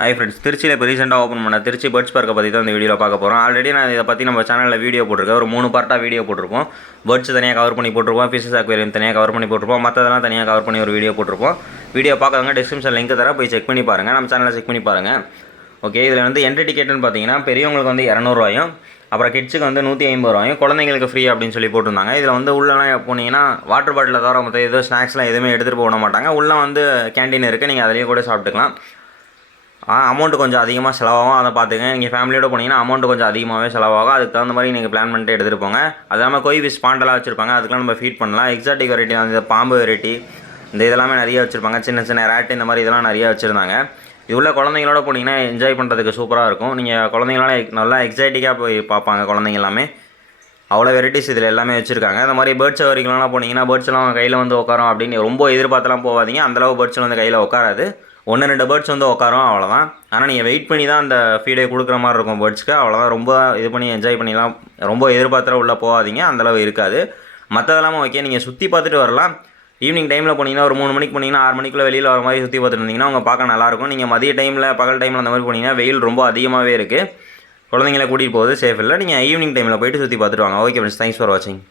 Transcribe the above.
Hi friends, திருச்சியில் இப்போ ரீசெண்டாக ஓப்பன் பண்ண திருச்சி பேர்ட்ஸ் பார்க்கை பற்றி தான் இந்த வீடியோவில் பார்க்க போகிறோம். ஆல்ரெடி நான் இதை பற்றி நம்ம சேனலில் வீடியோ போட்டிருக்கேன். ஒரு 3 பார்ட்டாக வீடியோ போட்டிருப்போம். பேர்ட்ஸ் தனியாக கவர் பண்ணி போட்டிருப்போம், ஃபிஷஸ் அக்வேரியம் தனியாக கவர் பண்ணி போட்டிருப்போம், மற்றதெல்லாம் தனியாக கவர் பண்ணி ஒரு வீடியோ போட்டிருப்போம். வீடியோ பார்க்கறவங்க டிஸ்கிரிப்ஷன் லிங்க் தர போய் செக் பண்ணி பாருங்கள். நம்ம சேனலில் செக் பண்ணி பாருங்கள். ஓகே, இதில் வந்து என்ட்ரி டிக்கெட்டுன்னு பார்த்தீங்கன்னா பெரியவங்களுக்கு வந்து 200 அப்புறம் கிட்ஸுக்கு வந்து 150 குழந்தைங்களுக்கு ஃப்ரீ அப்படின்னு சொல்லி போட்டிருந்தாங்க. இதில் வந்து உள்ளலாம் போனீங்கன்னா வாட்டர் பாட்டிலில் தவிர மற்ற ஏதோ ஸ்நாக்ஸ்லாம் எதுவுமே எடுத்துகிட்டு போக மாட்டாங்க. உள்ளே வந்து கேண்டீன் இருக்குது, நீங்கள் அதிலேயே கூட சாப்பிட்டுக்கலாம். அமௌண்ட்டு கொஞ்சம் அதிகமாக செலவாகும், அதை பார்த்துங்க. நீங்கள் ஃபேமிலியோடு போனீங்கன்னா அமௌண்ட்டு கொஞ்சம் அதிகமாகவே செலவாகும். அதுக்கு தகுந்த மாதிரி நீங்கள் பிளான் பண்ணிட்டு எடுத்துகிட்டு போங்க. அது இல்லாமல் கோய் ஃபிஷ் பாண்டெல்லாம் வச்சுருப்பாங்க, அதுக்கெலாம் நம்ம ஃபீட் பண்ணலாம். எக்ஸாட்டிக் வெரைட்டி அந்த பாம்பு வெரைட்டி இந்த இதெல்லாமே நிறைய வச்சுருப்பாங்க. சின்ன சின்ன ரேட்டு இந்த மாதிரி இதெல்லாம் நிறையா வச்சுருந்தாங்க. இது உள்ள குழந்தைங்களோட போனீங்கன்னா என்ஜாய் பண்ணுறதுக்கு சூப்பராக இருக்கும். நீங்கள் குழந்தைங்களால நல்லா எக்ஸைட்டிக்காக போய் பார்ப்பாங்க குழந்தைங்க எல்லாமே. அவ்வளோ வெரைட்டிஸ் இதில் எல்லாமே வச்சுருக்காங்க. இந்த மாதிரி பேர்ட்ஸ் வரைக்கும்லாம் போனீங்கன்னா பேர்ட்ஸ்லாம் கையில் வந்து உட்காரும் அப்படின்னு ரொம்ப எதிர்பார்த்துலாம் போகாதீங்க. அந்தளவு பேர்ட்ஸ் வந்து கையில் உட்காராது. 1-2 பேர்ட்ஸ் வந்து உட்காரும், அவ்வளோதான். ஆனால் நீங்கள் வெயிட் பண்ணி தான் அந்த ஃபீடே கொடுக்குற மாதிரி இருக்கும் பேர்ட்ஸ்க்கு, அவ்வளோதான். ரொம்ப இது பண்ணி என்ஜாய் பண்ணிலாம் ரொம்ப எதிர்பார்த்துற உள்ளே போகாதீங்க, அந்தளவு இருக்காது. மற்றதெல்லாமே ஓகே, நீங்கள் சுற்றி பார்த்துட்டு வரலாம். ஈவினிங் டைமில் போனீங்கன்னா ஒரு 3 மணிக்கு போனீங்கன்னா 6 மணிக்குள்ளே வெளியில் வர மாதிரி சுற்றி பார்த்துட்டு இருந்தீங்கன்னா உங்கள் பார்க்க நல்லாயிருக்கும். நீங்கள் மதிய டைமில் பகல் டைமில் அந்த மாதிரி போனீங்கன்னா வெயில் ரொம்ப அதிகமாகவே இருக்குது, குழந்தைங்கள கூட்டிகிட்டு போகுது சேஃப் இல்லை. நீங்கள் ஈவினிங் டைமில் போய்ட்டு சுற்றி பார்த்துட்டு வாங்க. ஓகே ஃப்ரெண்ட்ஸ், தேங்க்ஸ் ஃபார் வாட்சிங்.